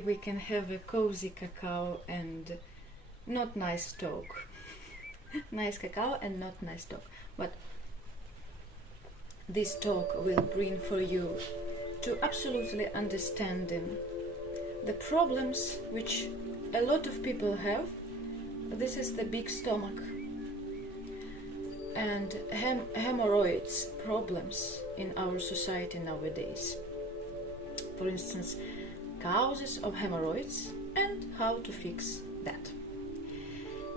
We can have a cozy cacao and not nice talk. Nice cacao and not nice talk. But this talk will bring for you to absolutely understanding the problems which a lot of people have. This is the big stomach and hemorrhoids problems in our society nowadays. For instance, causes of hemorrhoids and how to fix that.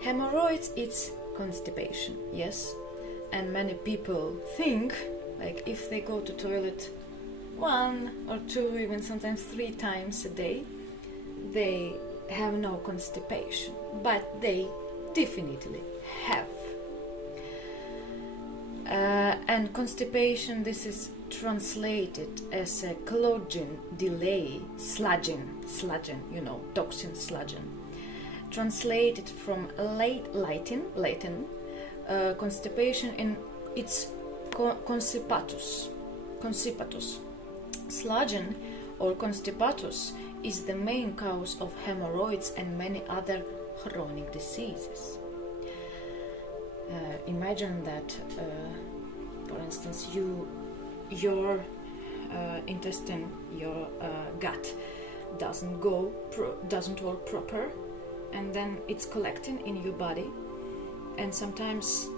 Hemorrhoids, it's constipation, yes, and many people think like if they go to toilet 1 or 2, even sometimes 3 times a day, they have no constipation, but they definitely have. And constipation, this is translated as a clogging, delay, sludging, toxin sludging. Translated from Latin, constipation in its constipatus. Sludging or constipatus is the main cause of hemorrhoids and many other chronic diseases. Imagine that, for instance, your intestine, your gut doesn't work proper, and then it's collecting in your body, and sometimes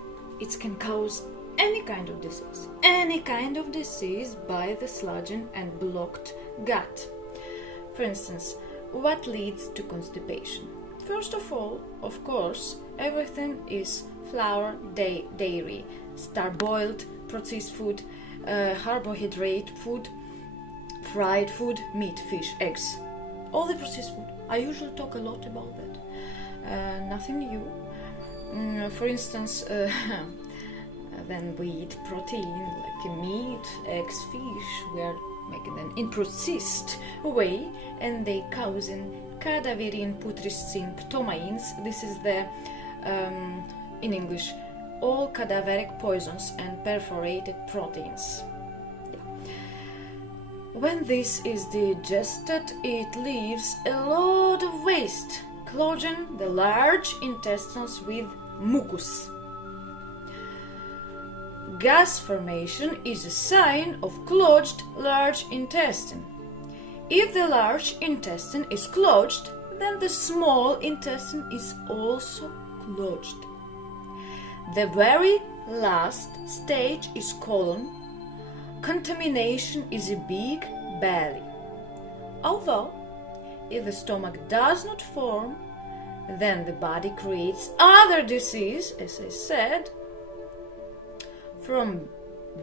it can cause any kind of disease by the sludging and blocked gut. For instance, what leads to constipation? First of all, of course, everything is flour, dairy, star-boiled, processed food, carbohydrate food, fried food, meat, fish, eggs, all the processed food. I usually talk a lot about that. Nothing new. For instance, then we eat protein like meat, eggs, fish. We are making them in processed way, and they causing cadaverine putrescent symptomains. This is the in English, all cadaveric poisons and perforated proteins. When this is digested, it leaves a lot of waste, clogging the large intestines with mucus. Gas formation is a sign of clogged large intestine. If the large intestine is clogged, then the small intestine is also clogged. The very last stage is colon. Contamination is a big belly. Although, if the stomach does not form, then the body creates other disease, as I said, from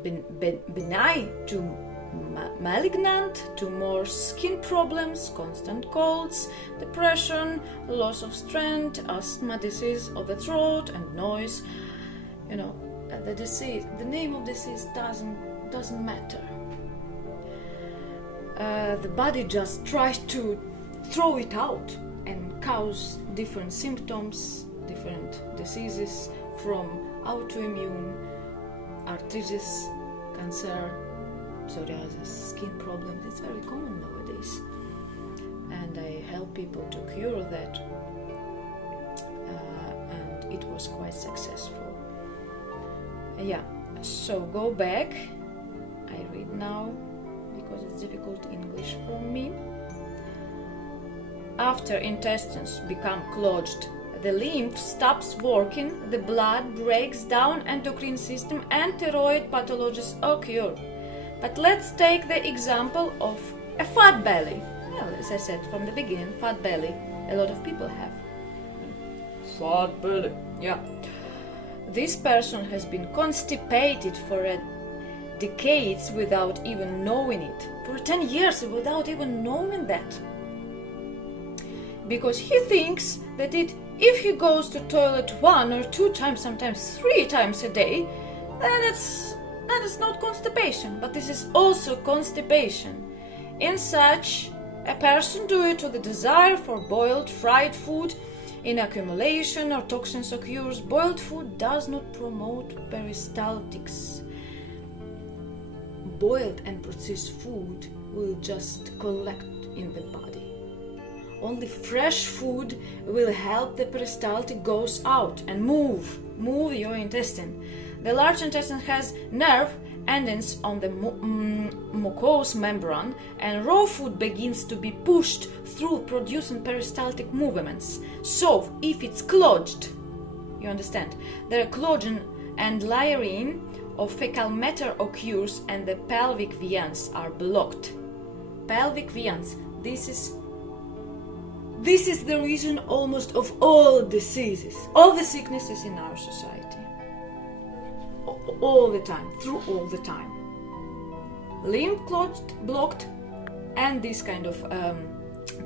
benign to malignant to more skin problems, constant colds, depression, loss of strength, asthma, disease of the throat and noise. The disease, the name of disease doesn't matter. The body just tries to throw it out and cause different symptoms, different diseases, from autoimmune, arthritis, cancer, psoriasis, skin problems. It's very common nowadays, and I help people to cure that, and it was quite successful. So go back. I read now because it's difficult English for me. After intestines become clogged, the lymph stops working, the blood breaks down, endocrine system and thyroid pathologies occur. But let's take the example of a fat belly. Well, as I said from the beginning, fat belly, a lot of people have. Fat belly, This person has been constipated for decades without even knowing it. For 10 years without even knowing that. Because he thinks that if he goes to toilet 1 or 2 times, sometimes 3 times a day, then that is not constipation, but this is also constipation. In such a person due to the desire for boiled, fried food, in accumulation or toxins occurs, boiled food does not promote peristaltics. Boiled and processed food will just collect in the body. Only fresh food will help the peristaltic goes out and move your intestine. The large intestine has nerve endings on the mucous membrane, and raw food begins to be pushed through, producing peristaltic movements. So if it's clogged, you understand, the clogging and layering of fecal matter occurs and the pelvic veins are blocked. Pelvic veins, this is the reason almost of all diseases, all the sicknesses in our society. All the time, through all the time. Lymph blocked, and this kind of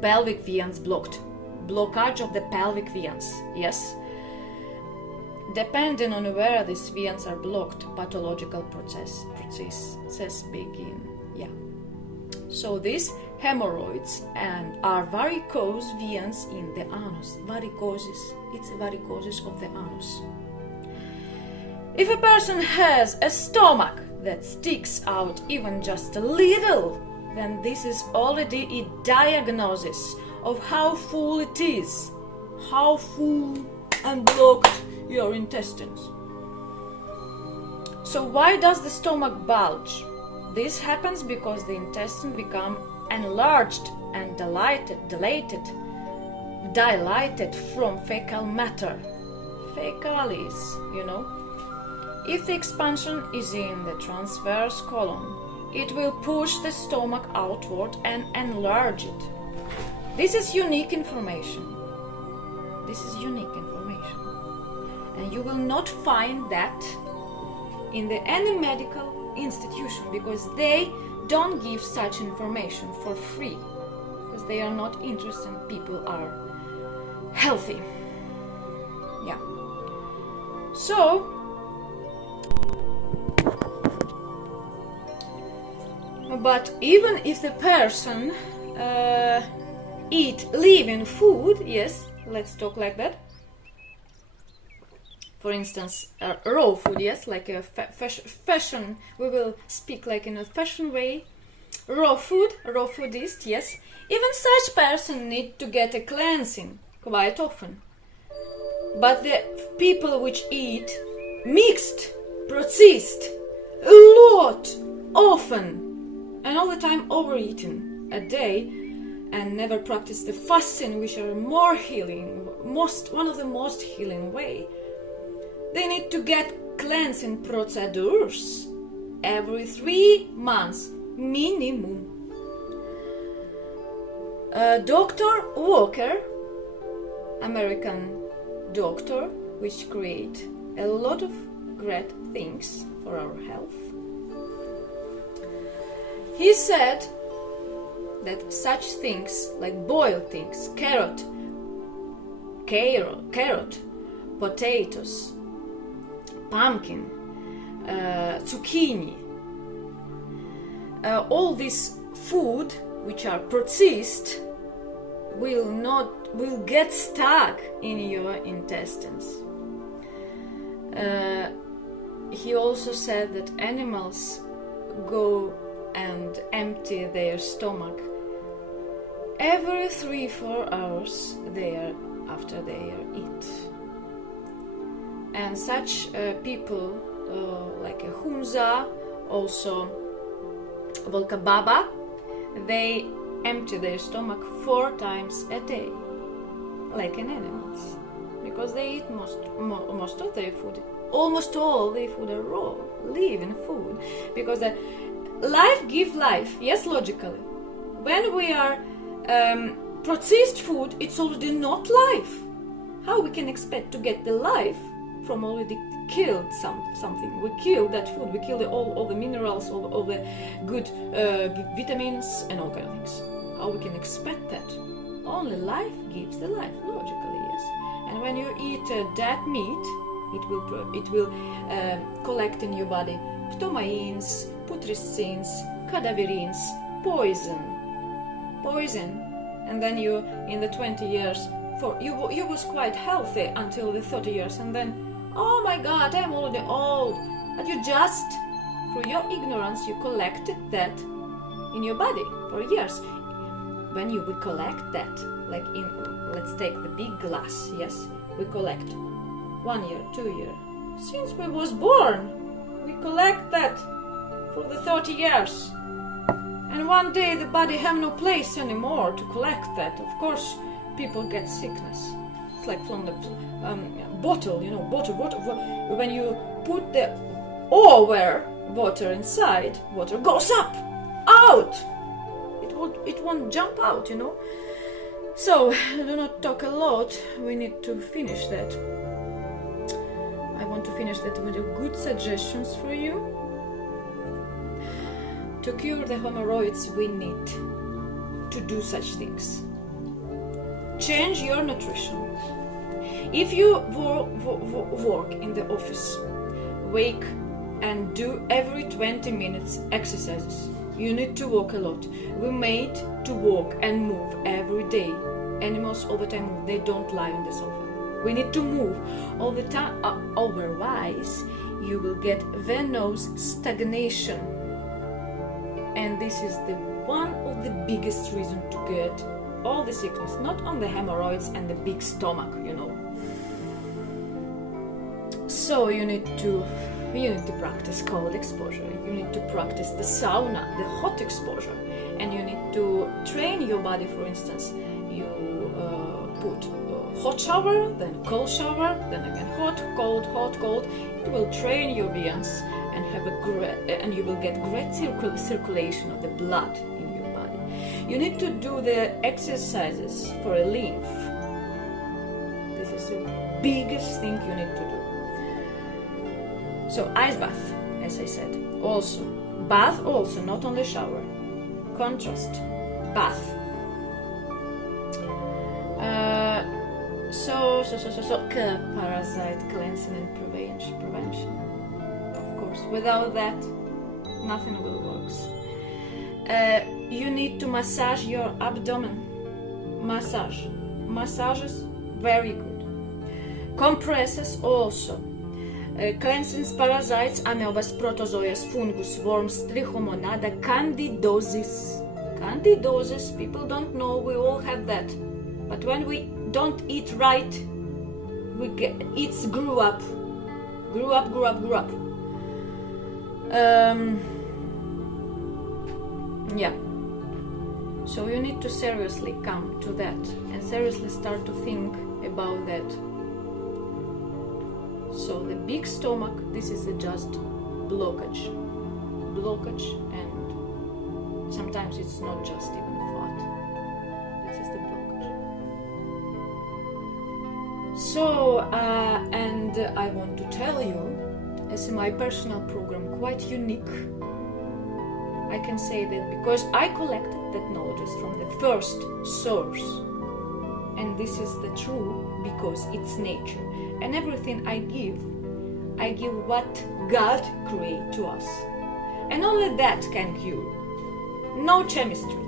pelvic veins blocked. Blockage of the pelvic veins, yes. Depending on where these veins are blocked, pathological processes begin. Yeah. So these hemorrhoids are varicose veins in the anus. Varicosis. It's varicosis of the anus. If a person has a stomach that sticks out even just a little, then this is already a diagnosis of how full it is, how full and blocked your intestines. So why does the stomach bulge? This happens because the intestine become enlarged and dilated from fecal matter. Fecalis, If the expansion is in the transverse colon, it will push the stomach outward and enlarge it. This is unique information. And you will not find that in any medical institution, because they don't give such information for free, because they are not interested people are healthy. Yeah. So, but even if the person eat living food, yes, let's talk like that. For instance, raw food, yes, like a fashion. We will speak like in a fashion way. Raw foodist, yes. Even such person need to get a cleansing quite often. But the people which eat mixed, processed, a lot, often, and all the time overeating a day, and never practice the fasting, which are more healing, one of the most healing way. They need to get cleansing procedures every 3 months minimum. Dr. Walker, American doctor, which create a lot of great things for our health, he said that such things like boiled things, carrot, potatoes, pumpkin, zucchini, all this food which are processed will get stuck in your intestines. He also said that animals go and empty their stomach every 3-4 hours after they eat. And such people like a Hunza, also Volkababa, they empty their stomach 4 times a day, like in animals, because they eat most of their food. Almost all their food are raw, living food, because the life gives life. Yes, logically. When we are processed food, it's already not life. How we can expect to get the life from already killed something? We kill that food. We kill all the minerals, all the good vitamins and all kind of things. How we can expect that? Only life gives the life, logically, yes. And when you eat dead meat, it will collect in your body ptomaines, putrescines, cadaverines, poison, and then you in the 20 years you was quite healthy until the 30 years, and then, oh my God, I'm already old. But you just, through your ignorance, you collected that in your body for years. when we collect that, like in, let's take the big glass, yes, we collect 1 year, 2 years. Since we was born, we collect that for the 30 years. And one day the body have no place anymore to collect that. Of course, people get sickness. It's like from the bottle, water. When you put the over water inside, water goes up, out. It won't jump out, So, do not talk a lot. We need to finish that. I want to finish that with good suggestions for you. To cure the hemorrhoids, we need to do such things. Change your nutrition. If you work in the office, wake and do every 20 minutes exercises. You need to walk a lot. We're made to walk and move every day. Animals all the time move. They don't lie on the sofa. We need to move all the time. Otherwise, you will get venous stagnation. And this is the one of the biggest reasons to get all the sickness, not on the hemorrhoids and the big stomach, So you need to practice cold exposure. You need to practice the sauna, the hot exposure, and you need to train your body. For instance, you put hot shower, then cold shower, then again hot, cold, hot, cold. It will train your veins and and you will get great circulation of the blood in your body. You need to do the exercises for a lymph. This is the biggest thing you need to do. So ice bath, as I said. Bath also, not only shower. Contrast, bath. Parasite cleansing and prevention. Of course, without that, nothing will work. You need to massage your abdomen. Massages, very good. Compresses also. Cleansing parasites, amoebas, protozoas, fungus, worms, trichomonada, candidosis. Candidosis, people don't know, we all have that. But when we don't eat right, it grew up. Yeah. So you need to seriously come to that and seriously start to think about that. So the big stomach, this is just blockage, and sometimes it's not just even fat. This is the blockage. So, and I want to tell you, as my personal program quite unique, I can say that because I collected that knowledge from the first source, and this is the true because it's nature. And everything I give what God created to us. And only that can cure. No chemistry.